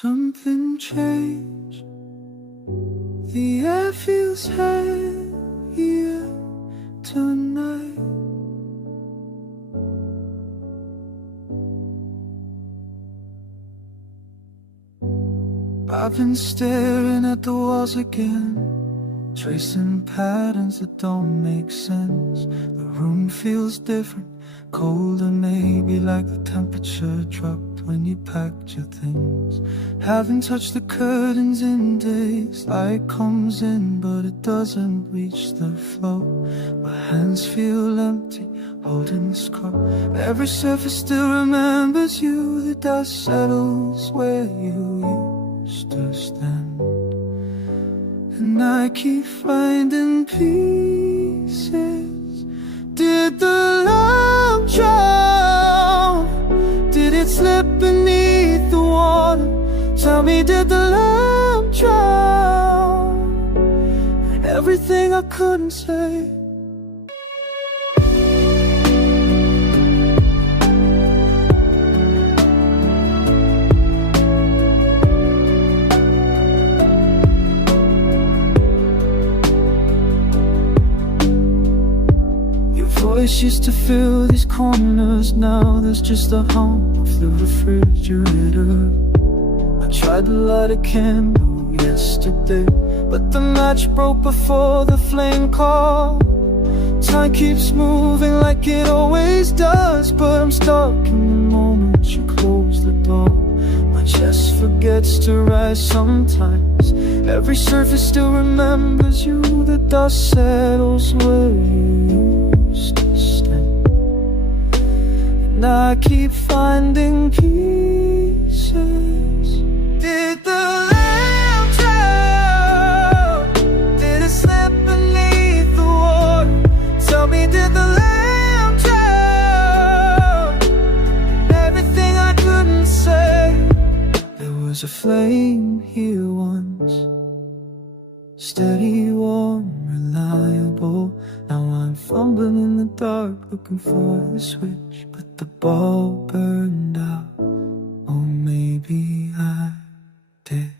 Something changed. The air feels heavier tonight. I've been staring at the walls again, tracing patterns that don't make sense. The room feels different, colder maybe, like the temperature dropped when you packed your things. Haven't touched the curtains in days. Light comes in but it doesn't reach the floor. My hands feel empty, holding this cup. Every surface still remembers you. The dust settles where you used to stand, and I keep finding pieces. Did the love drown? Did it slip beneath the water? Tell me, did the love drown everything I couldn't say? Voice used to fill these corners, now there's just the hum of the refrigerator. I tried to light a candle yesterday, but the match broke before the flame caught. Time keeps moving like it always does, but I'm stuck in the moment you close the door. My chest forgets to rise sometimes. Every surface still remembers you. The dust settles where you used to stand, and I keep finding pieces. Did the lamp drown? Did it slip beneath the water? Tell me, did the lamp drown everything I couldn't say? There was a flame here once, steady, warm, reliable. Now I'm fumbling in the dark, looking for the switch, but the bulb burned out. Or maybe I did.